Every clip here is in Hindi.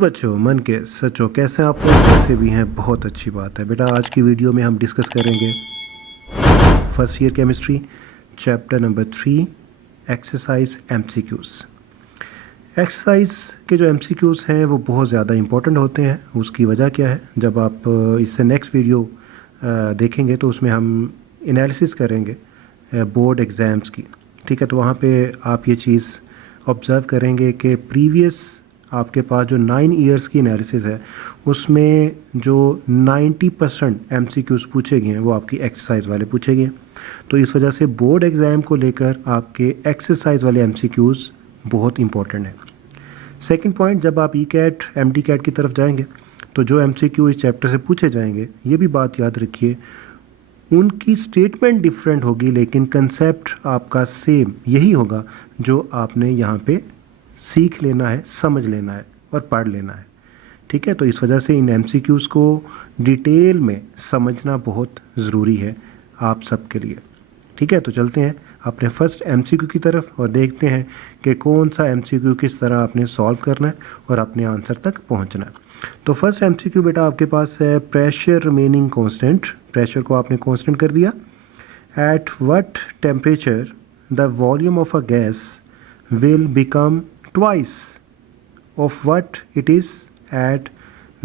बच्चों, मन के सचो, कैसे आप लोग? कैसे भी हैं? बहुत अच्छी बात है बेटा। आज की वीडियो में हम डिस्कस करेंगे first year chemistry chapter number 3 exercise MCQs. Exercise के जो एमसीक्यूज़ हैं वो बहुत ज़्यादा इंपॉर्टेंट होते हैं। उसकी वजह क्या है? जब आप इससे नेक्स्ट वीडियो देखेंगे तो उसमें हम एनालिसिस करेंगे बोर्ड एग्ज़ाम्स की, ठीक है। तो वहाँ पे आप ये चीज़ ऑब्ज़र्व करेंगे कि प्रीवियस आपके पास जो 9 ईयर्स की एनालिसिस है उसमें जो 90% एमसीक्यूज़ पूछे गए हैं वो आपकी एक्सरसाइज वाले पूछे गए। तो इस वजह से बोर्ड एग्ज़ाम को लेकर आपके एक्सरसाइज वाले एमसीक्यूज़ बहुत इंपॉर्टेंट है। सेकंड पॉइंट, जब आप ई कैट एमडी कैट की तरफ जाएंगे तो जो एमसीक्यू इस चैप्टर से पूछे जाएंगे, ये भी बात याद रखिए, उनकी स्टेटमेंट डिफरेंट होगी लेकिन कंसेप्ट आपका सेम यही होगा जो आपने यहाँ पे सीख लेना है, समझ लेना है और पढ़ लेना है, ठीक है। तो इस वजह से इन एमसीक्यूज़ को डिटेल में समझना बहुत ज़रूरी है आप सबके लिए, ठीक है। तो चलते हैं अपने फर्स्ट एमसीक्यू की तरफ और देखते हैं कि कौन सा एमसीक्यू किस तरह आपने सॉल्व करना है और अपने आंसर तक पहुंचना है। तो फर्स्ट एमसीक्यू बेटा आपके पास है प्रेशर रिमेनिंग कांस्टेंट। प्रेशर को आपने कांस्टेंट कर दिया। At what temperature the volume of a gas will become twice of what it is at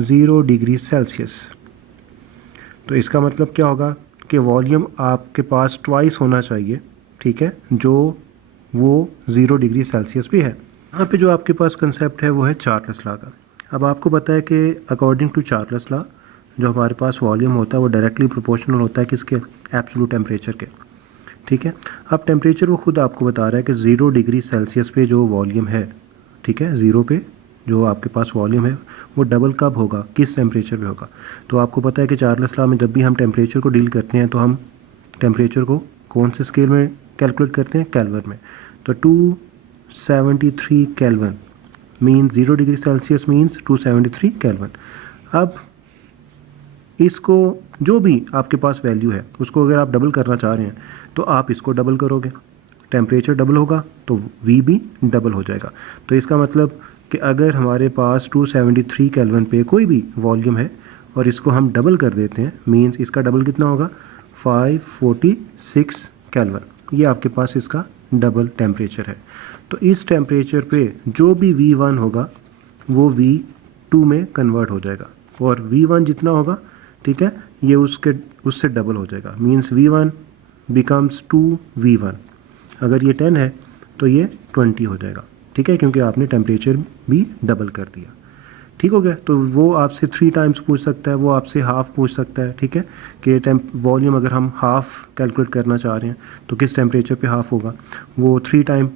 0 degree Celsius. तो इसका मतलब क्या होगा कि वॉल्यूम आपके पास ट्वाइस होना चाहिए, ठीक है, जो वो 0 डिग्री सेल्सियस भी है। यहाँ पे जो आपके पास कंसेप्ट है वो है चार्ल्स लॉ का। अब आपको पता है कि अकॉर्डिंग टू चार्ल्स लॉ जो हमारे पास वॉल्यूम होता है वो डायरेक्टली प्रोपोर्शनल होता है किसके? एब्सोल्यूट टेम्परेचर के, ठीक है। अब टेम्परेचर वो खुद आपको बता रहा है कि 0 डिग्री सेल्सियस पे जो वॉल्यूम है, ठीक है, 0 पे जो आपके पास वॉल्यूम है वो डबल कब होगा, किस टेम्परेचर पे होगा। तो आपको पता है कि चार्ल्स लॉ में जब भी हम टेम्परेचर को डील करते हैं तो हम टेम्परेचर को कौन से स्केल में कैलकुलेट करते हैं? केल्विन में। तो 273 kelvin means 0 degree Celsius means 273 kelvin. अब इसको जो भी आपके पास वैल्यू है उसको अगर आप डबल करना चाह रहे हैं तो आप इसको डबल करोगे, टेम्परेचर डबल होगा तो V भी डबल हो जाएगा। तो इसका मतलब कि अगर हमारे पास 273 केल्विन पे कोई भी वॉल्यूम है और इसको हम डबल कर देते हैं मीन्स इसका डबल कितना होगा? 546 केल्विन। ये आपके पास इसका डबल टेम्परेचर है। तो इस टेम्परेचर पे जो भी V1 होगा वो V2 में कन्वर्ट हो जाएगा और V1 जितना होगा, ठीक है, ये उससे डबल हो जाएगा मीन्स V1 बिकम्स 2V1। अगर ये 10 है तो ये 20 हो जाएगा, ठीक है, क्योंकि आपने टेम्परेचर भी डबल कर दिया, ठीक हो गया। तो वो आपसे 3 टाइम्स पूछ सकता है, वो आपसे हाफ पूछ सकता है, ठीक है, कि वॉल्यूम अगर हम हाफ कैलकुलेट करना चाह रहे हैं तो किस टेम्परेचर पे हाफ होगा, वो 3 टाइम,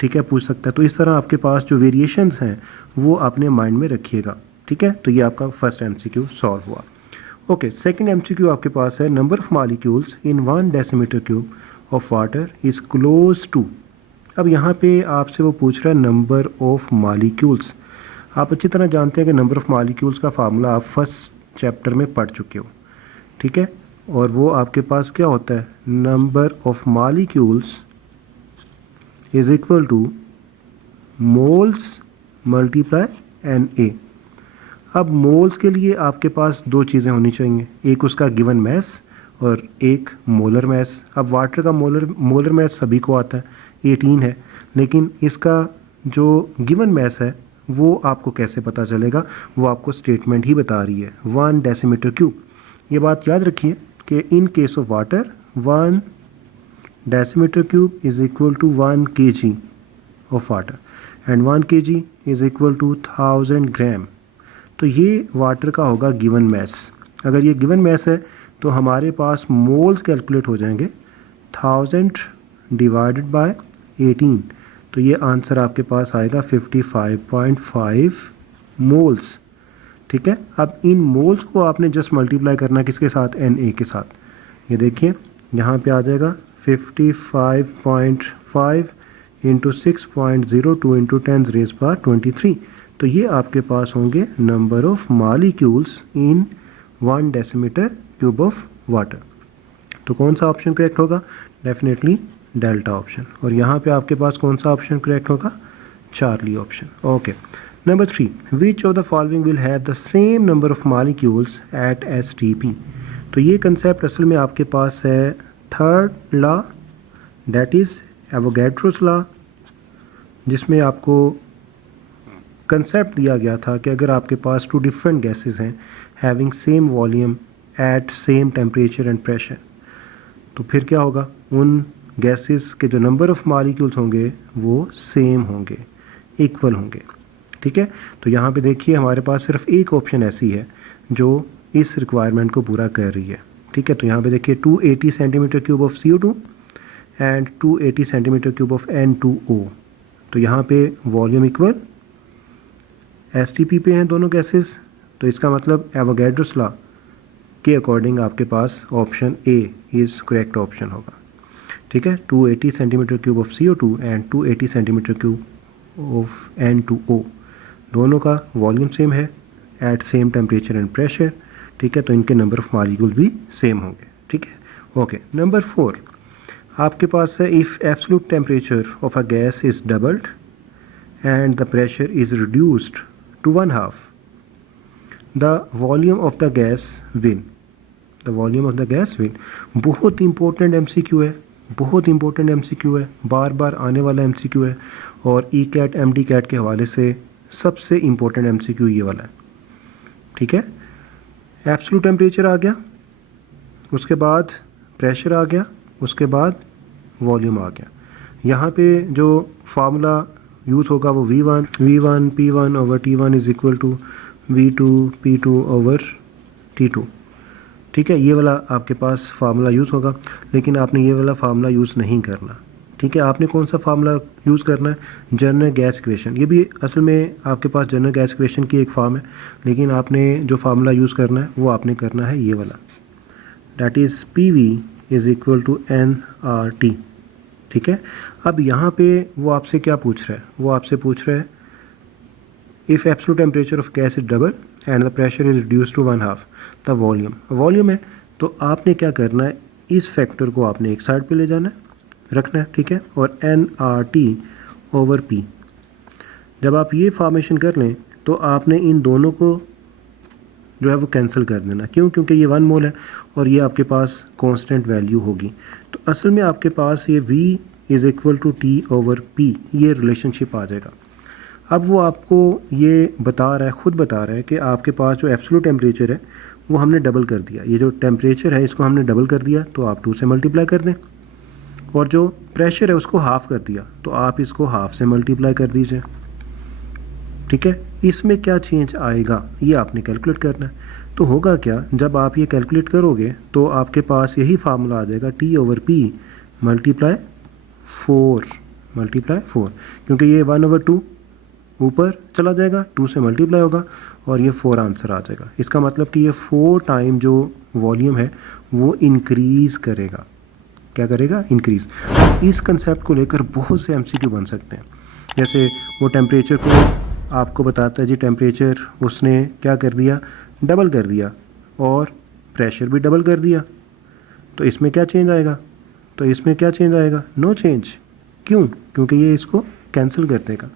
ठीक है, पूछ सकता है। तो इस तरह आपके पास जो वेरिएशंस हैं वो अपने माइंड में रखिएगा, ठीक है। तो ये आपका फर्स्ट एमसीक्यू सॉल्व हुआ। ओके, सेकंड एमसीक्यू आपके पास है number of molecules in 1 decimetre cube of water is close to. अब यहाँ पे आपसे वो पूछ रहा है नंबर ऑफ मॉलिक्यूल्स। आप अच्छी तरह जानते हैं कि नंबर ऑफ मॉलिक्यूल्स का फार्मूला आप फर्स्ट चैप्टर में पढ़ चुके हो, ठीक है, और वो आपके पास क्या होता है? Number of molecules is equal two moles multiply Na। अब मोल्स के लिए आपके पास 2 चीज़ें होनी चाहिए, एक उसका गिवन मैस और एक मोलर मैस। अब वाटर का मोलर मैस सभी को आता है, 18 है, लेकिन इसका जो गिवन मैस है वो आपको कैसे पता चलेगा? वो आपको स्टेटमेंट ही बता रही है, 1 डेसीमीटर क्यूब। ये बात याद रखिए कि in case of water 1 decimetre cube is equal to 1 kg of water and 1 kg is equal to 1000 gram. तो ये वाटर का होगा गिवन मैस। अगर ये गिवन मैस है तो हमारे पास मोल्स कैलकुलेट हो जाएंगे 1000 डिवाइडेड बाय 18। तो ये आंसर आपके पास आएगा 55.5 मोल्स, ठीक है। अब इन मोल्स को आपने जस्ट मल्टीप्लाई करना किसके साथ? Na के साथ। ये देखिए यहाँ पे आ जाएगा 55.5 इंटू 6.02 इंटू 10⁻23। तो ये आपके पास होंगे number of molecules in 1 decimetre cube of water. तो कौन सा ऑप्शन करेक्ट होगा? Definitely delta option. और यहाँ पे आपके पास कौन सा ऑप्शन करेक्ट होगा? Charlie option. Okay, number 3, which of the following will have the same number of molecules at STP। तो ये कंसेप्ट असल में आपके पास है third law, that is Avogadro's law, जिसमें आपको कंसेप्ट दिया गया था कि अगर आपके पास 2 डिफरेंट गैसेस हैं having same volume at same temperature and pressure, तो फिर क्या होगा, उन गैसेस के जो नंबर ऑफ मॉलिक्यूल्स होंगे वो सेम होंगे, इक्वल होंगे। ठीक है, तो यहाँ पे देखिए हमारे पास सिर्फ एक ऑप्शन ऐसी है जो इस रिक्वायरमेंट को पूरा कर रही है। ठीक है, तो यहाँ पे देखिए 280 centimetre cube of CO2 and 280 centimetre cube of N2O। तो यहाँ पे वॉल्यूम इक्वल STP पे हैं दोनों गैसेस, तो इसका मतलब एवोगैड्रोस लॉ के अकॉर्डिंग आपके पास option A is correct option होगा। ठीक है, 280 centimetre cube of CO2 and 280 centimetre cube of N2O, दोनों का वॉल्यूम सेम है at same temperature and pressure. ठीक है, तो इनके नंबर ऑफ मॉलिक्यूल भी सेम होंगे। ठीक है, ओके। नंबर 4 आपके पास है, if absolute temperature of a gas is doubled and the pressure is reduced to 1/2, the volume of the gas will, the volume of the gas will. बहुत इंपॉर्टेंट MCQ है, बहुत इंपॉर्टेंट MCQ है, बार बार आने वाला MCQ है, और ECAT MDCAT के हवाले से सबसे इंपॉर्टेंट MCQ ये वाला है। ठीक है, एब्सोल्यूट टेम्परेचर आ गया, उसके बाद प्रेशर आ गया, उसके बाद वॉल्यूम आ गया। यहाँ पे जो फार्मूला यूज़ होगा वो V1 P1 over T1 is equal to V2 P2 over T2। ठीक है, ये वाला आपके पास फार्मूला यूज़ होगा, लेकिन आपने ये वाला फार्मूला यूज़ नहीं करना। ठीक है, आपने कौन सा फार्मूला यूज़ करना है, जनरल गैस इक्वेशन। ये भी असल में आपके पास जनरल गैस इक्वेशन की एक फॉर्म है, लेकिन आपने जो फार्मूला यूज़ करना है वो आपने करना है ये वाला, that is PV is equal to nRT। ठीक है, अब यहाँ पे वो आपसे क्या पूछ रहा है, वो आपसे पूछ रहा है if absolute temperature of gas is double and the pressure is reduce to 1/2 the volume है। तो आपने क्या करना है, इस फैक्टर को आपने एक साइड पे ले जाना है, रखना है। ठीक है, और nRT ओवर P, जब आप ये फॉर्मेशन कर लें तो आपने इन दोनों को जो है वो कैंसिल कर देना। क्यों? क्योंकि ये 1 मोल है और ये आपके पास कांस्टेंट वैल्यू होगी। तो असल में आपके पास ये V is equal to T over P, ये रिलेशनशिप आ जाएगा। अब वो आपको ये बता रहा है, ख़ुद बता रहा है कि आपके पास जो एब्सोल्यूट टेम्परेचर है वो हमने डबल कर दिया, ये जो टेम्परेचर है इसको हमने डबल कर दिया, तो आप 2 से मल्टीप्लाई कर दें, और जो प्रेशर है उसको हाफ़ कर दिया, तो आप इसको हाफ़ से मल्टीप्लाई कर दीजिए। ठीक है, इसमें क्या चेंज आएगा ये आपने कैलकुलेट करना है। तो होगा क्या, जब आप ये कैलकुलेट करोगे तो आपके पास यही फार्मूला आ जाएगा, T ओवर P मल्टीप्लाई 4, क्योंकि ये 1/2 ऊपर चला जाएगा, 2 से मल्टीप्लाई होगा और ये 4 आंसर आ जाएगा। इसका मतलब कि ये 4 टाइम जो वॉल्यूम है वो इंक्रीज़ करेगा। क्या करेगा? इंक्रीज़। इस कंसेप्ट को लेकर बहुत से MCQ बन सकते हैं। जैसे वो टेम्परेचर को आपको बताता है जी, टेम्परेचर उसने क्या कर दिया, डबल कर दिया, और प्रेशर भी डबल कर दिया, तो इसमें क्या चेंज आएगा? तो इसमें क्या चेंज आएगा? No change. क्यों? क्योंकि ये इसको कैंसिल कर देगा।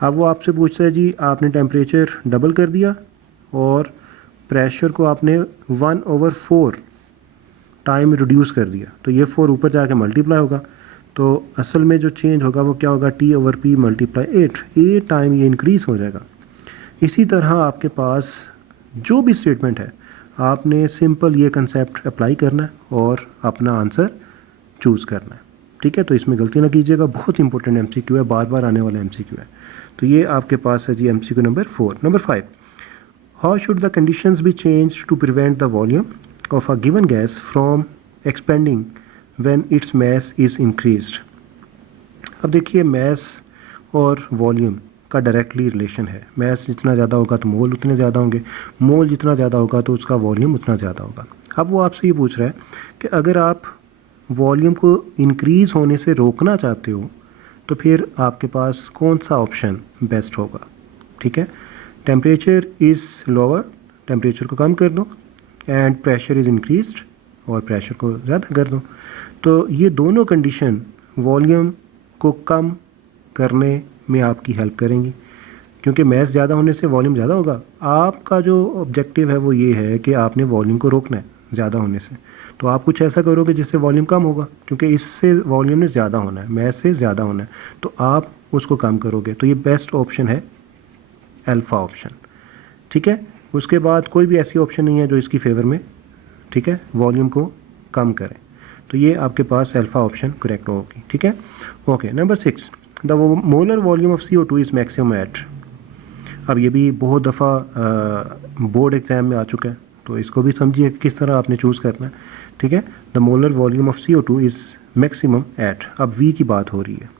अब वो आपसे पूछता है जी, आपने टेम्परेचर डबल कर दिया और प्रेशर को आपने 1/4 टाइम रिड्यूस कर दिया, तो ये 4 ऊपर जाके मल्टीप्लाई होगा, तो असल में जो चेंज होगा वो क्या होगा, T over P multiply 8 time ये इंक्रीज़ हो जाएगा। इसी तरह आपके पास जो भी स्टेटमेंट है आपने सिंपल ये कंसेप्ट अप्लाई करना है और अपना आंसर चूज़ करना है। ठीक है, तो इसमें गलती ना कीजिएगा, बहुत इंपॉर्टेंट MCQ है, बार बार आने वाला MCQ है। तो ये आपके पास है जी MCQ number 4। Number 5, how should the conditions be change to prevent the volume of a given gas from expanding when its mass is increased। अब देखिए, mass और वॉल्यूम का डायरेक्टली रिलेशन है। mass जितना ज़्यादा होगा तो मोल उतने ज़्यादा होंगे, मोल जितना ज़्यादा होगा तो उसका वॉल्यूम उतना ज़्यादा होगा। अब वो आपसे ये पूछ रहा है कि अगर आप वॉल्यूम को इंक्रीज़ होने से रोकना चाहते हो तो फिर आपके पास कौन सा ऑप्शन बेस्ट होगा। ठीक है, टेम्परेचर इज़ लोअर, टेम्परेचर को कम कर दो, एंड प्रेशर इज़ इंक्रीज्ड, और प्रेशर को ज़्यादा कर दो। तो ये दोनों कंडीशन वॉल्यूम को कम करने में आपकी हेल्प करेंगी। क्योंकि मैस ज़्यादा होने से वॉल्यूम ज़्यादा होगा। आपका जो ऑब्जेक्टिव है वो ये है कि आपने वॉल्यूम को रोकना है ज़्यादा होने से, तो आप कुछ ऐसा करोगे जिससे वॉल्यूम कम होगा, क्योंकि इससे वॉल्यूम ने ज़्यादा होना है, मैस से ज़्यादा होना है, तो आप उसको कम करोगे। तो ये बेस्ट ऑप्शन है अल्फ़ा ऑप्शन, ठीक है। उसके बाद कोई भी ऐसी ऑप्शन नहीं है जो इसकी फेवर में, ठीक है, वॉल्यूम को कम करें। तो ये आपके पास अल्फ़ा ऑप्शन करेक्ट होगी, ठीक है। Okay, number 6, the molar volume of CO2 is maximum at. अब ये भी बहुत दफ़ा बोर्ड एग्ज़ाम में आ चुका है, तो इसको भी समझिए किस तरह आपने चूज़ करना है, ठीक है। The molar volume of CO2 is maximum at, अब V की बात हो रही है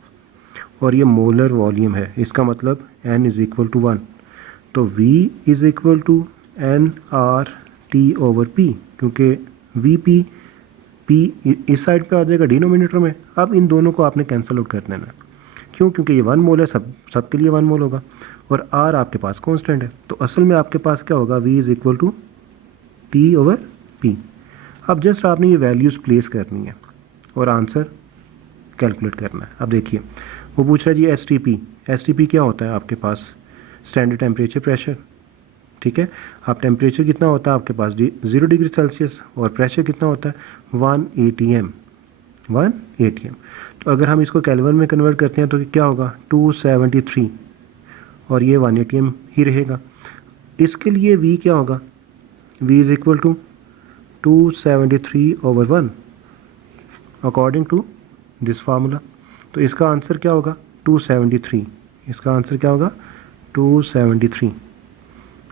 और ये मोलर वॉल्यूम है, इसका मतलब N इज़ इक्वल टू 1, तो V is equal to NRT/P, क्योंकि VP P इस साइड पे आ जाएगा डिनोमिनेटर में। अब इन दोनों को आपने कैंसिल आउट कर देना है, क्यों? क्योंकि ये 1 मोल है, सबके लिए 1 मोल होगा, और R आपके पास कांस्टेंट है, तो असल में आपके पास क्या होगा, V is equal to T/P। अब जस्ट आपने ये वैल्यूज़ प्लेस करनी है और आंसर कैलकुलेट करना है। अब देखिए वो पूछ रहा है जी STP, STP क्या होता है आपके पास, स्टैंडर्ड टेम्परेचर प्रेशर, ठीक है। आप टेम्परेचर कितना होता है आपके पास 0 डिग्री सेल्सियस, और प्रेशर कितना होता है 1 ATM, 1 ATM। तो अगर हम इसको केल्विन में कन्वर्ट करते हैं तो क्या होगा 273, और ये 1 ATM ही रहेगा। इसके लिए V क्या होगा, V is equal to 273/1 according to this formula. तो इसका आंसर क्या होगा 273, इसका आंसर क्या होगा 273,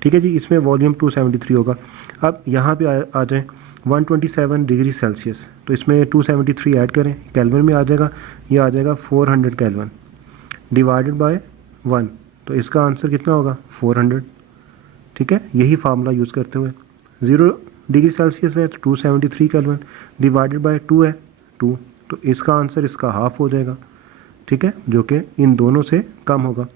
ठीक है जी। इसमें वॉल्यूम 273 होगा। अब यहाँ पे आ जाए 127 डिग्री सेल्सियस, तो इसमें 273 ऐड करें, केल्विन में आ जाएगा, ये आ जाएगा 400 केल्विन डिवाइडेड बाय 1, तो इसका आंसर कितना होगा 400, ठीक है। यही फार्मूला यूज़ करते हुए 0 डिग्री सेल्सियस है तो 273 केल्विन डिवाइडेड बाय 2 है 2, तो इसका आंसर इसका हाफ हो जाएगा, ठीक है, जो कि इन दोनों से कम होगा।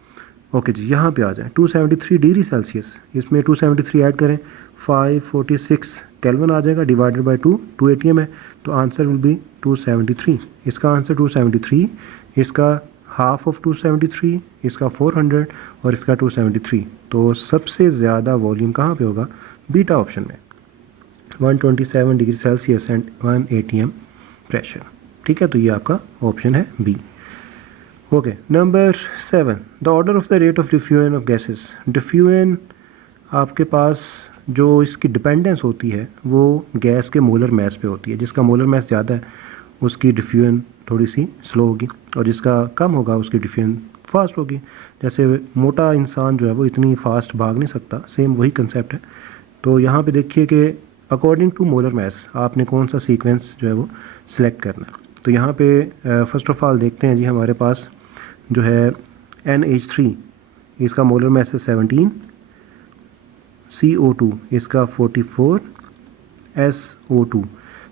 ओके जी, यहाँ पे आ जाए 273 डिग्री सेल्सियस, इसमें 273 ऐड करें 546 केल्विन आ जाएगा डिवाइडेड बाय 2 ATM है, तो आंसर विल बी 273। इसका आंसर 273, इसका हाफ ऑफ 273, इसका 400 और इसका 273। तो सबसे ज़्यादा वॉल्यूम कहाँ पे होगा, बीटा ऑप्शन में, 127 degree Celsius and 1 ATM pressure, ठीक है। तो ये आपका ऑप्शन है B. Okay, number 7, the order of the rate of diffusion of gases. Diffusion आपके पास जो इसकी डिपेंडेंस होती है वो गैस के मोलर मैस पे होती है। जिसका मोलर मैस ज़्यादा है उसकी डिफ्यूजन थोड़ी सी स्लो होगी, और जिसका कम होगा उसकी डिफ्यूजन फास्ट होगी। जैसे मोटा इंसान जो है वो इतनी फास्ट भाग नहीं सकता, सेम वही कंसेप्ट है। तो यहाँ पे देखिए कि अकॉर्डिंग टू मोलर मैस आपने कौन सा सीक्वेंस जो है वो सिलेक्ट करना है। तो यहाँ पे फर्स्ट ऑफ ऑल देखते हैं जी, हमारे पास जो है NH3, इसका मोलर मैस है 17, CO2 इसका 44, SO2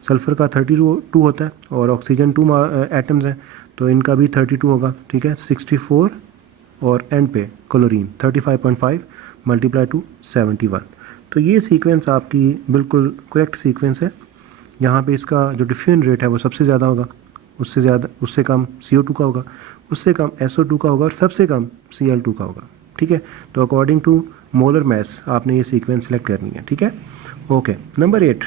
सल्फ़र का 32 होता है, और ऑक्सीजन 2 एटम्स हैं तो इनका भी 32 होगा, ठीक है, 64, और एंड पे क्लोरीन 35.5 मल्टीप्लाई टू 71। तो ये सीक्वेंस आपकी बिल्कुल करेक्ट सीक्वेंस है। यहाँ पे इसका जो डिफ्यूजन रेट है वो सबसे ज़्यादा होगा, उससे कम CO2 का होगा, उससे कम SO2 का होगा, और सबसे कम Cl2 का होगा, ठीक है। तो अकॉर्डिंग टू मोलर मैस आपने ये सीक्वेंस सेलेक्ट करनी है, ठीक है। Okay, number 8,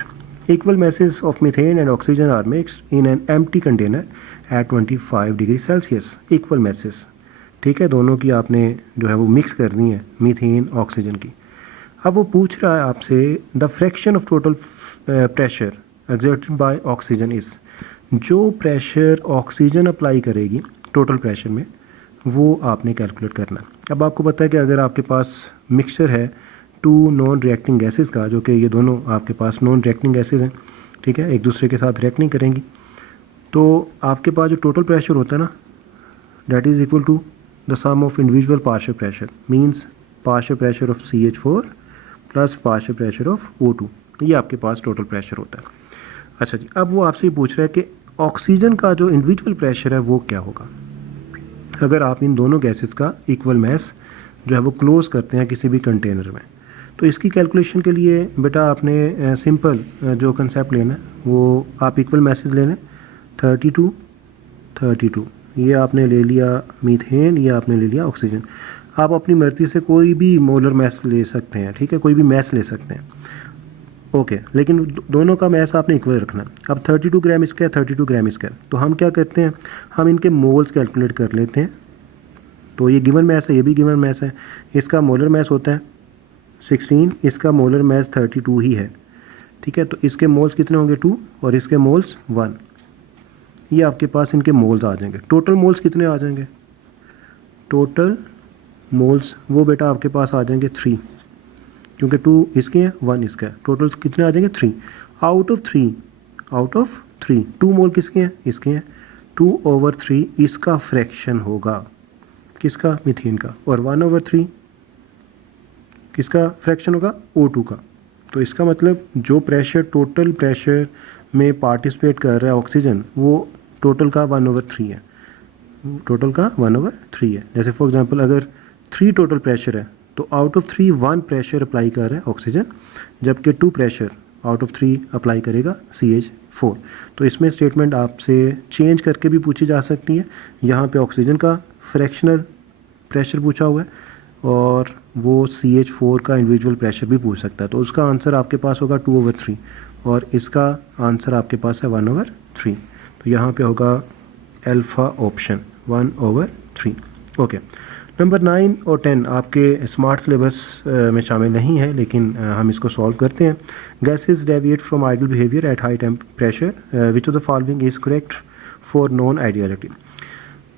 equal masses of methane and oxygen are mixed in an empty container at 25 degree Celsius. Equal masses, ठीक है, दोनों की आपने जो है वो मिक्स करनी है, मीथेन ऑक्सीजन की। अब वो पूछ रहा है आपसे the fraction of total pressure exerted by oxygen is, जो प्रेशर ऑक्सीजन अप्लाई करेगी टोटल प्रेशर में वो आपने कैलकुलेट करना। अब आपको पता है कि अगर आपके पास मिक्सचर है 2 नॉन रिएक्टिंग गैसेस का, जो कि ये दोनों आपके पास नॉन रिएक्टिंग गैसेस हैं, ठीक है, एक दूसरे के साथ रिएक्ट नहीं करेंगी, तो आपके पास जो टोटल प्रेशर होता है ना, that is equal to the sum of individual partial pressure, means partial pressure of CH4 plus partial pressure of O2, ये आपके पास टोटल प्रेशर होता है। अच्छा जी, अब वो आपसे पूछ रहा है कि ऑक्सीजन का जो इंडिविजुअल प्रेशर है वो क्या होगा अगर आप इन दोनों गैसेस का इक्वल मैस जो है वो क्लोज करते हैं किसी भी कंटेनर में। तो इसकी कैलकुलेशन के लिए बेटा आपने सिंपल जो कंसेप्ट लेना है वो आप इक्वल मैसेज लेना है, 32 ये आपने ले लिया मीथेन, ये आपने ले लिया ऑक्सीजन। आप अपनी मर्ज़ी से कोई भी मोलर मैस ले सकते हैं, ठीक है, कोई भी मैस ले सकते हैं, ओके, लेकिन दोनों का मैस आपने इक्वल रखना। अब 32 ग्राम इसका है, 32 ग्राम इसका है, तो हम क्या करते हैं, हम इनके मोल्स कैलकुलेट कर लेते हैं। तो ये गिवन मैस है, ये भी गिवन मैस है, इसका मोलर मैस होता है 16, इसका मोलर मैस 32 ही है, ठीक है। तो इसके मोल्स कितने होंगे 2 और इसके मोल्स 1, ये आपके पास इनके मोल्स आ जाएंगे। टोटल मोल्स कितने आ जाएंगे, टोटल मोल्स वो बेटा आपके पास आ जाएंगे 3, क्योंकि 2 इसके हैं 1 इसका है, टोटल कितने आ जाएंगे 3। आउट ऑफ 3 2 मोल किसके हैं, इसके हैं, 2/3 इसका फ्रैक्शन होगा, किसका, मीथेन का, और 1/3 किसका फ्रैक्शन होगा, O2 का। तो इसका मतलब जो प्रेशर टोटल प्रेशर में पार्टिसिपेट कर रहा है ऑक्सीजन, वो टोटल का 1/3 है, टोटल का 1/3 है। जैसे फॉर एग्जांपल अगर 3 टोटल प्रेशर है तो आउट ऑफ 3 1 प्रेशर अप्लाई कर रहा है ऑक्सीजन, जबकि 2 प्रेशर आउट ऑफ 3 अप्लाई करेगा CH4। तो इसमें स्टेटमेंट आपसे चेंज करके भी पूछी जा सकती है। यहाँ पे ऑक्सीजन का फ्रैक्शनल प्रेशर पूछा हुआ है और वो CH4 का इंडिविजुअल प्रेशर भी पूछ सकता है। तो उसका आंसर आपके पास होगा 2/3 और इसका आंसर आपके पास है 1/3। तो यहाँ पे होगा अल्फ़ा ऑप्शन 1/3। ओके, नंबर 9 और 10 आपके स्मार्ट सिलेबस में शामिल नहीं है, लेकिन हम इसको सॉल्व करते हैं। Gases deviate from ideal behaviour at high temperature, which of the following is correct for non ideality.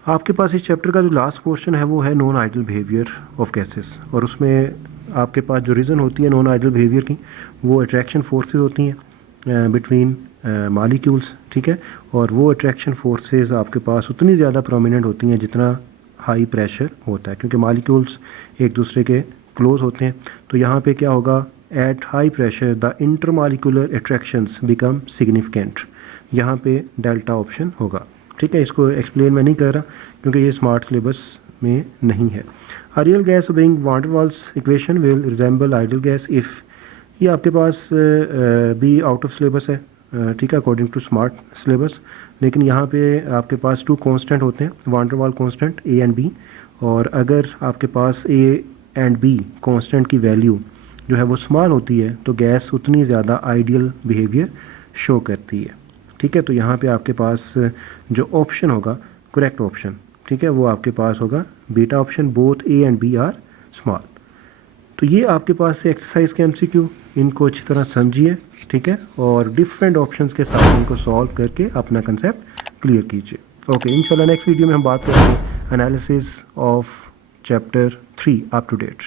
आपके पास इस चैप्टर का जो लास्ट पोर्शन है वो है non ideal behaviour of gases, और उसमें आपके पास जो रीज़न होती है नॉन आइडियल बिहेवियर की, वो अट्रैक्शन फोर्सेस होती हैं बिटवीन मॉलिक्यूल्स, ठीक है। और वो अट्रैक्शन फोर्सेस आपके पास उतनी ज़्यादा प्रोमिनेंट होती हैं जितना हाई प्रेशर होता है, क्योंकि मॉलिक्यूल्स एक दूसरे के क्लोज होते हैं। तो यहाँ पे क्या होगा, at high pressure the intermolecular attractions become significant, यहाँ पे डेल्टा ऑप्शन होगा, ठीक है। इसको एक्सप्लेन मैं नहीं कर रहा क्योंकि ये स्मार्ट सिलेबस में नहीं है। A real gas obeying van der Waals equation will resemble ideal gas if, ये आपके पास भी आउट ऑफ सिलेबस है, ठीक है, अकॉर्डिंग टू स्मार्ट सिलेबस। लेकिन यहाँ पे आपके पास 2 कांस्टेंट होते हैं, van der Waals constant A and B, और अगर आपके पास A एंड B कांस्टेंट की वैल्यू जो है वो स्मॉल होती है तो गैस उतनी ज़्यादा आइडियल बिहेवियर शो करती है, ठीक है। तो यहाँ पे आपके पास जो ऑप्शन होगा करेक्ट ऑप्शन, ठीक है, वो आपके पास होगा beta option, both A and B are small. तो ये आपके पास से एक्सरसाइज के MCQ, इनको अच्छी तरह समझिए, ठीक है, और डिफरेंट ऑप्शंस के साथ इनको सॉल्व करके अपना कंसेप्ट क्लियर कीजिए। ओके, इंशाल्लाह नेक्स्ट वीडियो में हम बात करेंगे analysis of chapter 3 up to date.